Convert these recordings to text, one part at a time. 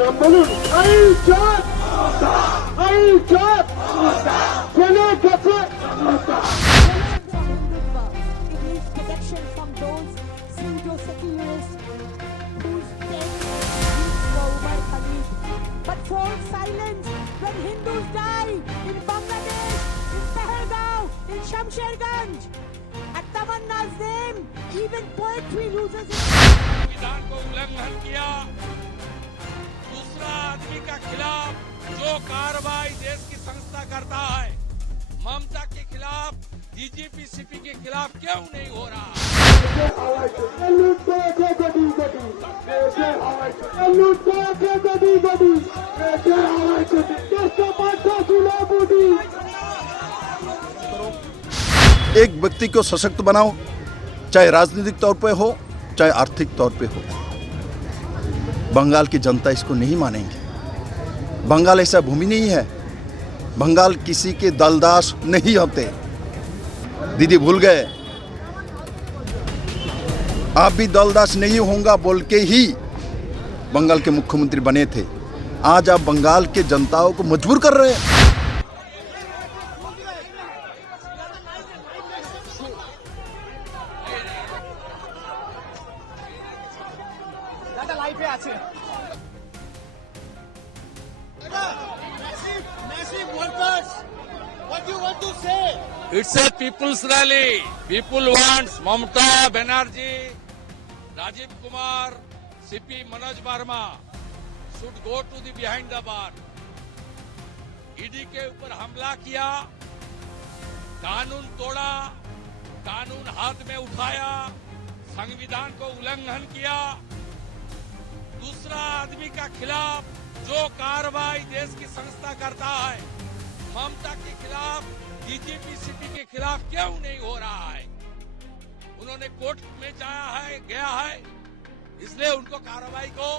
নাম বলুন। আইজাত আইজাত চলে গেছে। It needs protection from those pseudo-secularists whose pen reads for Umar Khalid, but fall silent when Hindus die in Bangladesh, in Pahalgaon, in Shamsherganj. At Tamanna's name, even poetry loses its... संविधान को उल्लंघन किया, दूसरा आदमी का खिलाफ जो कार्रवाई देश की संस्था करता है, ममता के खिलाफ, डीजीपी सीपी के खिलाफ क्यों नहीं हो रहा? एक व्यक्ति को सशक्त बनाओ, चाहे राजनीतिक तौर पे हो, चाहे आर्थिक तौर पे हो। बंगाल की जनता इसको नहीं मानेंगे। बंगाल ऐसा भूमि नहीं है। बंगाल किसी के दलदास नहीं होते। दीदी भूल गए, आप भी दलदास नहीं होगा बोल के ही बंगाल के मुख्यमंत्री बने थे। आज आप बंगाल के जनताओं को मजबूर कर रहे हैं। It's a people's rally. People wants Mamata Banerjee, Rajiv Kumar, CP Manoj Verma should go to the behind the bar. ED के ऊपर हमला किया, कानून तोड़ा, कानून हाथ में उठाया, संविधान को उल्लंघन किया, दूसरा आदमी का खिलाफ जो कार्रवाई देश की संस्था करता है, ममता के खिलाफ, डीजीपी सीपी के खिलाफ क्यों नहीं हो रहा है? उन्होंने कोर्ट में गया है, इसलिए उनको कार्रवाई को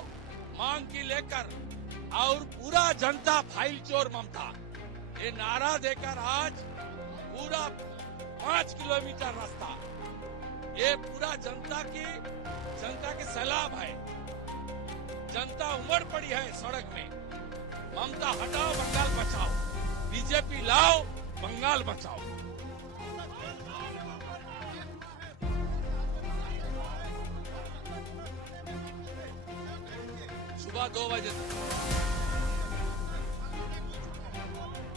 मांग की लेकर और पूरा जनता फाइल चोर ममता ये नारा देकर आज पूरा 5 किलोमीटर रास्ता ये पूरा जनता के सैलाब है। जनता उमड़ पड़ी है सड़क में। ममता हटाओ, बंगाल बचाओ, बीजेपी लाओ, बंगाल बचाओ। सुबह 2 बजे तक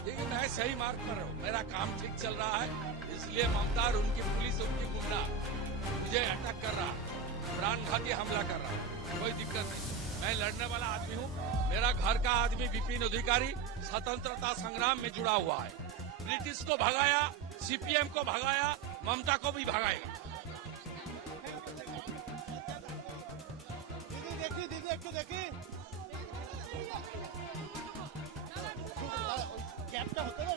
देखिए, मैं सही मार्ग पर हूँ, मेरा काम ठीक चल रहा है, इसलिए ममता और उनकी पुलिस, उनकी गुंडा मुझे अटैक कर रहा, प्राणघाती हमला कर रहा, कोई दिक्कत नहीं। मैं लड़ने वाला आदमी हूँ। मेरा घर का आदमी विपिन अधिकारी स्वतंत्रता संग्राम में जुड़ा हुआ है। ब्रिटिश को भगाया, सीपीएम को भगाया, ममता को भी भगाएगा। देखिए कैप्टा होता है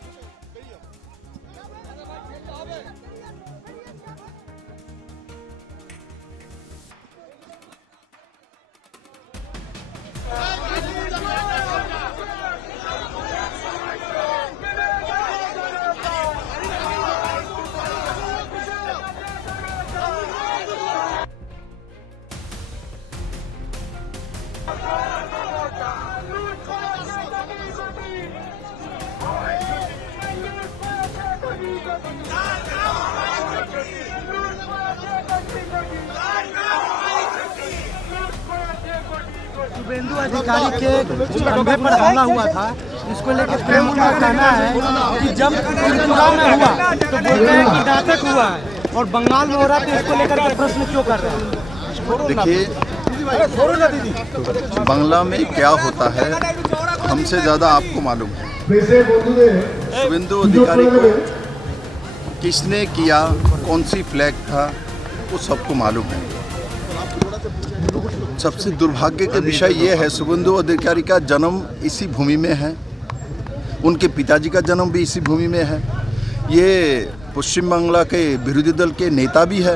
शुभेंदु अधिकारी के खंभे पर हमला हुआ था, इसको लेकर तृणमूल का कहना है कि जब त्रिपुरा में हुआ तो बोलते हैं कि नाटक हुआ है और बंगाल में हो रहा है, तो इसको लेकर के प्रश्न क्यों कर रहे हैं? देखिए, बांग्ला में क्या होता है हमसे ज़्यादा आपको मालूम है। शुभेंदु अधिकारी को किसने किया, कौन सी फ्लैग था, वो सबको मालूम है। सबसे दुर्भाग्य का विषय ये है, शुभेंदु अधिकारी का जन्म इसी भूमि में है, उनके पिताजी का जन्म भी इसी भूमि में है। ये पश्चिम बांग्ला के विरोधी दल के नेता भी है।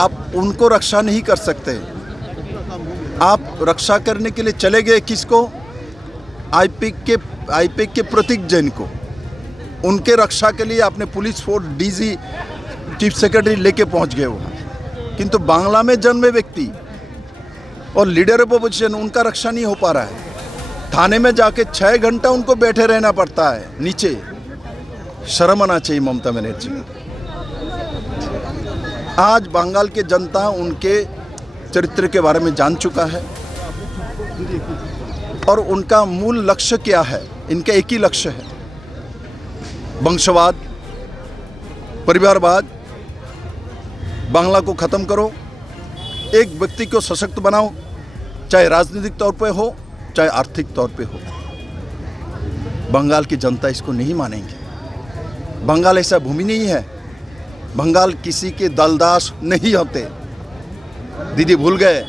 आप उनको रक्षा नहीं कर सकते। आप रक्षा करने के लिए चले गए किसको? आईपीक के प्रतीक जैन को। उनके रक्षा के लिए आपने police force, DG, chief secretary लेके पहुंच गए वहाँ। किंतु बांग्ला में जन्मे व्यक्ति और लीडर ऑफ अपोजिशन उनका रक्षा नहीं हो पा रहा है। थाने में जाके 6 घंटा उनको बैठे रहना पड़ता है नीचे। शर्म आना चाहिए ममता बनर्जी। आज बंगाल की जनता उनके चरित्र के बारे में जान चुका है और उनका मूल लक्ष्य क्या है। इनका एक ही लक्ष्य है, वंशवाद, परिवारवाद। बांग्ला को ख़त्म करो, एक व्यक्ति को सशक्त बनाओ, चाहे राजनीतिक तौर पे हो चाहे आर्थिक तौर पे हो। बंगाल की जनता इसको नहीं मानेंगे। बंगाल ऐसा भूमि नहीं है, बंगाल किसी के दलदास नहीं होते। दीदी भूल गए,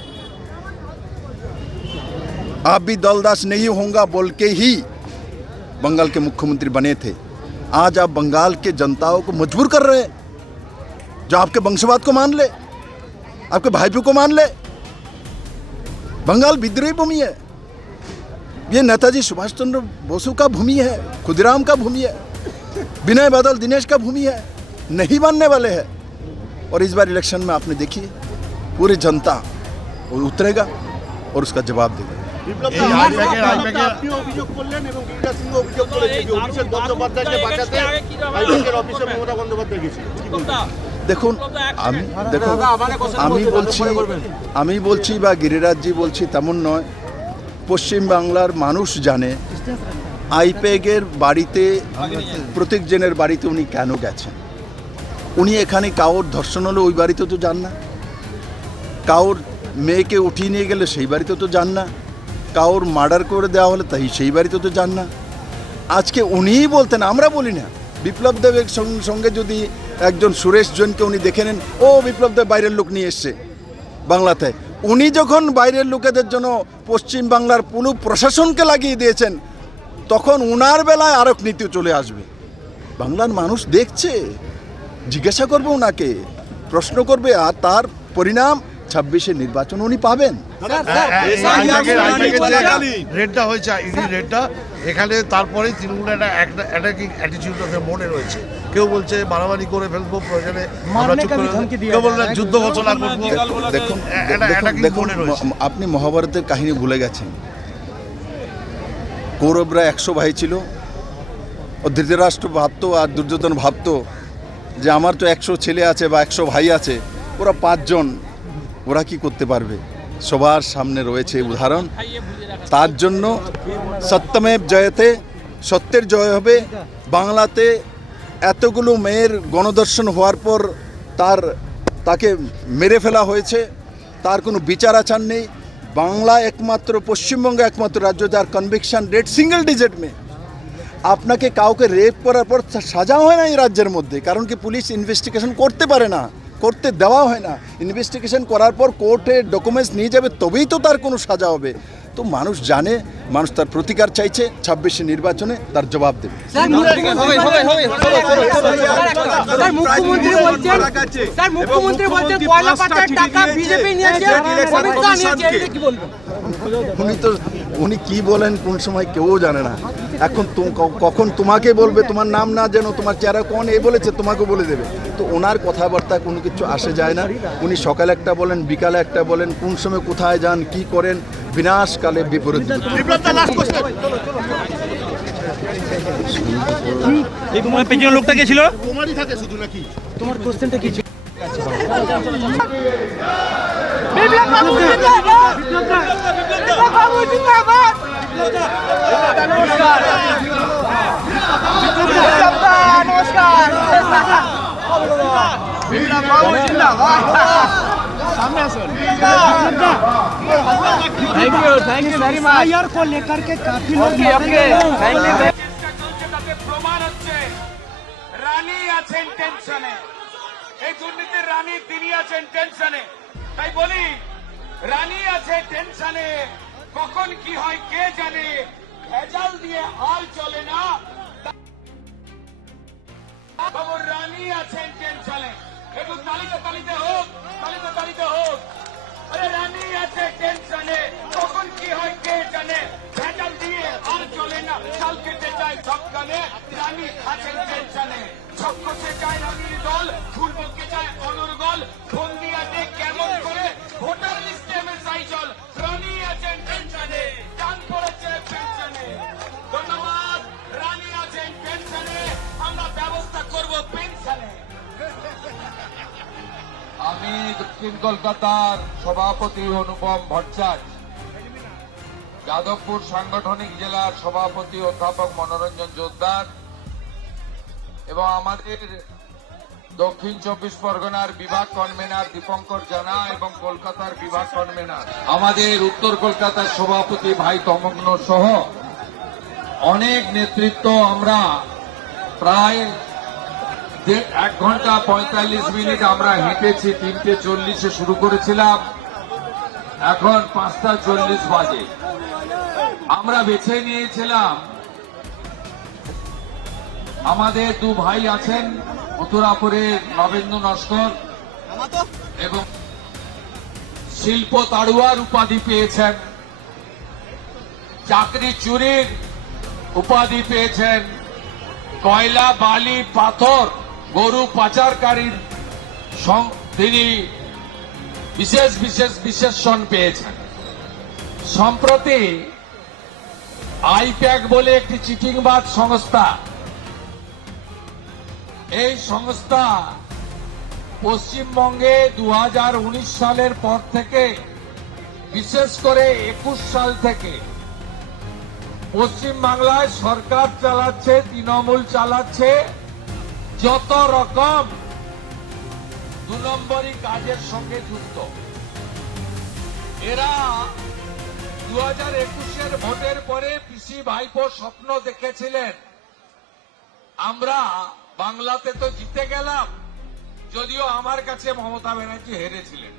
आप भी दलदास नहीं होगा बोल के ही बंगाल के मुख्यमंत्री बने थे। आज आप बंगाल के जनताओं को मजबूर कर रहे हैं, जो आपके वंशवाद को मान ले, आपके भाइयों को मान ले। बंगाल विद्रोही भूमि है, ये नेताजी सुभाष चंद्र बोसु का भूमि है, खुदीराम का भूमि है, विनय बादल दिनेश का भूमि है। नहीं मानने वाले हैं। और इस बार इलेक्शन में आपने देखी, पूरी जनता उतरेगा और उसका जवाब देगा। আপনি অভিযোগ করলেন এবং গিরিরাজ সিংহ অভিযোগ করেছে যে অভিষেক বন্দ্যোপাধ্যায়কে বাঁচাতে আইপিএর অফিসে মমতা বন্দ্যোপাধ্যায় গেছিল। দেখুন, আমি বলছি বা গিরিরাজজি বলছি তেমন নয়। পশ্চিম বাংলার মানুষ জানে আইপ্যাকের বাড়িতে, প্রত্যেক জনের বাড়িতে উনি কেন গেছেন। উনি এখানে কাউর ধর্ষণ হলে ওই বাড়িতে তো যান না, কাউর মেয়েকে উঠিয়ে নিয়ে গেলে সেই বাড়িতে তো যান না, কাউর মার্ডার করে দেওয়া হলে তাই সেই বাড়িতে তো যান না। আজকে উনিই বলতেন, আমরা বলি না। বিপ্লব দেবের সঙ্গে যদি একজন সুরেশ জৈনকে উনি দেখে নেন, ও বিপ্লব দেব বাইরের লোক নিয়ে এসছে বাংলাতে। উনি যখন বাইরের লোকেদের জন্য পশ্চিম বাংলার পুরো প্রশাসনকে লাগিয়ে দিয়েছেন, তখন উনার বেলায় আরেক নীতি চলে আসবে। বাংলার মানুষ দেখছে, জিজ্ঞাসা করবে ওনাকে, প্রশ্ন করবে, আর তার পরিণাম 26-এর নির্বাচন উনি পাবেন। রেডটা হয়েছে, ইডি রেডটা এখানে, তারপরেই তৃণমূলের একটা অ্যাটাকিং অ্যাটিটিউড মোড়ে রয়েছে। কেউ বলছে মারামারি করে ফেলবো, প্রয়োজনে কেউ বলছে যুদ্ধ ঘোষণা করবো। দেখুন, আপনি মহাভারতের কাহিনী ভুলে গেছেন। কৌরবরা 100 ভাই ছিল, ও ধৃতরাষ্ট্র ভাবতো আর দুর্যোধন ভাবতো যে আমার তো 100 ছেলে আছে বা 100 ভাই আছে, ওরা 5 জন, ওরা কি করতে পারবে। সবার সামনে রয়েছে উদাহরণ। তার জন্য সত্যমেব জয়তে, সত্যের জয় হবে। বাংলাতে এতগুলো মেয়ের গণধর্ষণ হওয়ার পর তাকে মেরে ফেলা হয়েছে, তার কোনো বিচার আচার নেই। বাংলা একমাত্র, পশ্চিমবঙ্গ একমাত্র রাজ্য যার কনভিকশন রেট সিঙ্গেল ডিজিট মে। আপনাকে কাউকে রেপ করার পর সাজা হয় না এই রাজ্যের মধ্যে, কারণ কি পুলিশ ইনভেস্টিগেশন করতে পারে না, করতে দেওয়া হয় না। ইনভেস্টিগেশন করার পর কোর্টে ডকুমেন্টস নিয়ে যাবে, তবেই তো তার কোনো সাজা হবে। তো মানুষ জানে, মানুষ তার প্রতিকার চাইছে, 26-এর নির্বাচনে তার জবাব দেবে। উনি কি বলেন কোন সময় কেউ জানে না। এখন কখন তোমাকে বলবে, তোমার নাম না যেন, তোমার চেহারা কোন এ বলেছে তোমাকে বলে দেবে। তো ওনার কথাবার্তা কোনো কিছু আসে যায় না। উনি সকালে একটা বলেন, বিকালে একটা বলেন, কোন সময় কোথায় যান, কি করেন, বিনাশকালে বিপরীত। তোমার পেছনে লোকটা কে ছিল? কুমারী থাকে শুধু নাকি? তোমার কোশ্চেনটা কি ছিল? थैंक यू वेरी मच को लेकर के काफी लोग थैंक यू। প্রমাণ হচ্ছে রানী আছেন টেনশনে, এই দুর্নীতির রানী তিনি আছেন টেনশনে। তাই বলি, রানী আছে টেনশনে, কখন কি হয় কে জানে। ভেজাল দিয়ে আর চলে না, বাবু রানী আছেন টেনশনে। একটু তালিতে হোক, তালিতে হোক। আরে রানী আছে টেনশনে, কখন কি হয় কে জানে। ভেজাল দিয়ে আর চলে না, চাল কেটে যায় ছক্কানে। রানী আছেন টেনশনে, ছক্কতে চায় রানীর দল, ফুল বলকে চায় অনুর্গল। ফোন দিয়ে কেমন করে ভোটার লিস্টে এমএসআই জল। আমি দক্ষিণ কলকাতার সভাপতি অনুপম ভট্টাচার্য, যাদবপুর সাংগঠনিক জেলার সভাপতি অধ্যাপক মনোরঞ্জন জোরদার এবং আমাদের দক্ষিণ 24 পরগনার বিভাগ কনভেনার দীপঙ্কর জানা এবং কলকাতার বিভাগ কনভেনার আমাদের উত্তর কলকাতার সভাপতি ভাই তমগ্ন সহ অনেক নেতৃত্ব আমরা প্রায় 1 ঘন্টা 45 মিনিট আমরা হেঁটেছি। 3:40 শুরু করেছিলাম, এখন 5:40 বাজে। আমরা বেছে নিয়েছিলাম, আমাদের দু ভাই আছেন মথুরাপুরের নবেন্দু নস্কর এবং শিল্প তাড়ুয়ার উপাধি পেয়েছেন, চাকরি চুরির উপাধি পেয়েছেন, কয়লা বালি পাথর গরু পাচারকারীর তিনি বিশেষণ পেয়েছেন। সম্প্রতি আইপ্যাক বলে একটি চিটিংবাজ সংস্থা, এই সংস্থা পশ্চিমবঙ্গে 2019 সালের পর থেকে, বিশেষ করে 21 সাল থেকে পশ্চিমবাংলায় সরকার চালাচ্ছে, তৃণমূল চালাচ্ছে যত রকম 2 নম্বরী কাজের সঙ্গে যুক্ত। এরা 2021 ভোটের পরে পিসি ভাইপো স্বপ্ন দেখেছিলেন আমরা বাংলাতে তো জিতে গেলাম, যদিও আমার কাছে মমতা ব্যানার্জি হেরেছিলেন।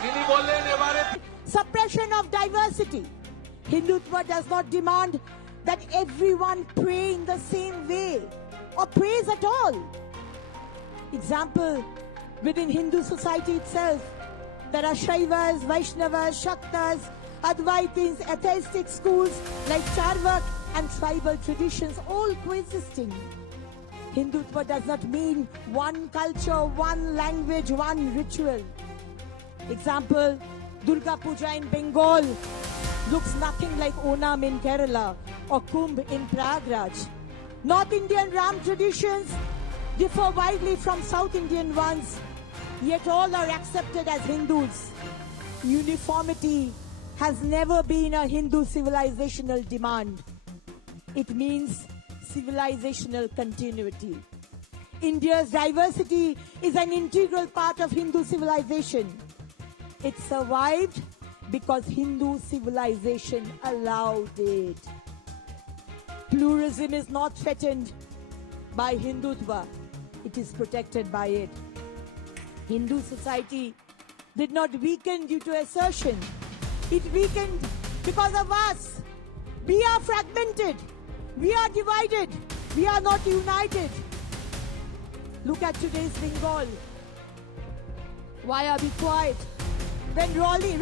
তিনি বললেন এবারে Suppression of diversity. Hindutva does not demand that everyone pray in the same way or prays at all. Example, within Hindu society itself, there are Shaivas, Vaishnavas, Shaktas, Advaitis, atheistic schools like Charvak and tribal traditions all coexisting. Hindutva does not mean one culture, one language, one ritual. Example, Durga Puja in Bengal looks nothing like Onam in Kerala or Kumbh in Prayagraj. North Indian Ram traditions differ widely from South Indian ones, yet all are accepted as Hindus. Uniformity has never been a Hindu civilizational demand. It means civilizational continuity. India's diversity is an integral part of Hindu civilization. It survived because Hindu civilization allowed it. Pluralism is not threatened by Hindutva, it is protected by it. Hindu society did not weaken due to assertion. It weakened because of us. We are fragmented. We are divided. We are not united. Look at today's Bengal. Why are we quiet? When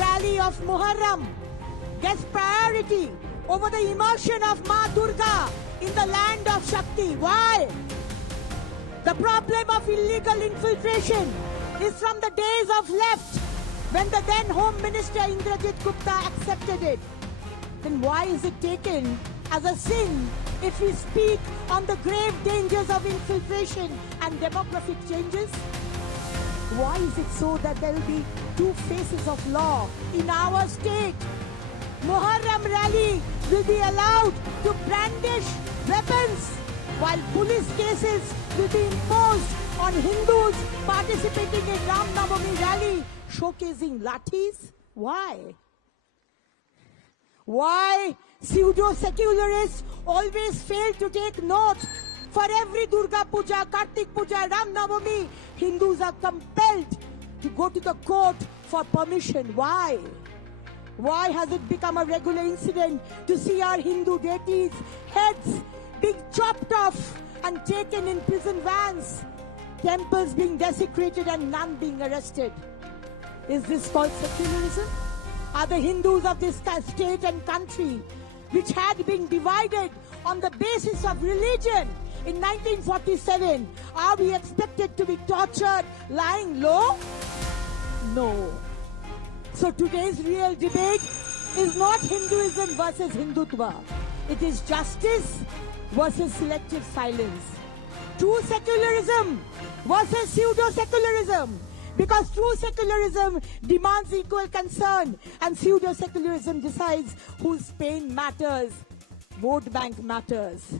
rally of Muharram gets priority over the immersion of Ma Durga in the land of Shakti. Why? The problem of illegal infiltration is from the days of left, when the then Home Minister Indrajit Gupta accepted it. Then why is it taken as a sin if we speak on the grave dangers of infiltration and demographic changes? Why is it so that there will be two faces of law in our state? Muharram rally will be allowed to brandish weapons, while police cases will be imposed on Hindus participating in Ram Navami rally showcasing lathis. Why? Why pseudo-secularists always fail to take note? For every Durga Puja, Kartik Puja, Ram Navami, Hindus are compelled to go to the court for permission. Why? Why has it become a regular incident to see our Hindu deities' heads being chopped off and taken in prison vans, temples being desecrated and none being arrested? Is this called secularism? Are the Hindus of this state and country, which had been divided on the basis of religion in 1947, are we expected to be tortured lying low? No. So today's real debate is not Hinduism versus Hindutva. It is justice versus selective silence. true secularism versus pseudo-secularism. Because true secularism demands equal concern and pseudo-secularism decides whose pain matters. Vote bank matters.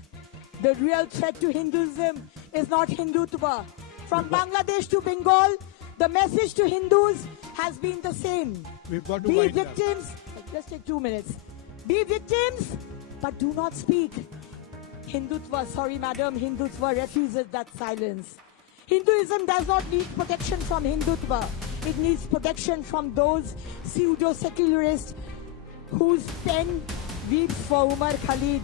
The real threat to Hinduism is not Hindutva. From Bangladesh to Bengal, the message to Hindus has been the same. Be victims, just take 2 minutes. Be victims, but do not speak. Hindutva, sorry madam, Hindutva refuses that silence. Hinduism does not need protection from Hindutva. It needs protection from those pseudo-secularists whose pen weeps for Umar Khalid,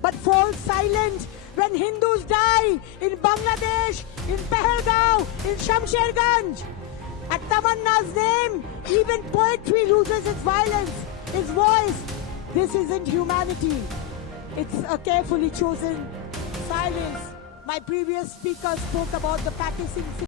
but falls silent when Hindus die in Bangladesh, in Pahalgaon, in Shamsherganj. At Tamanna's name, even poetry loses its violence, its voice. This isn't humanity. It's a carefully chosen silence. My previous speaker spoke about the practicing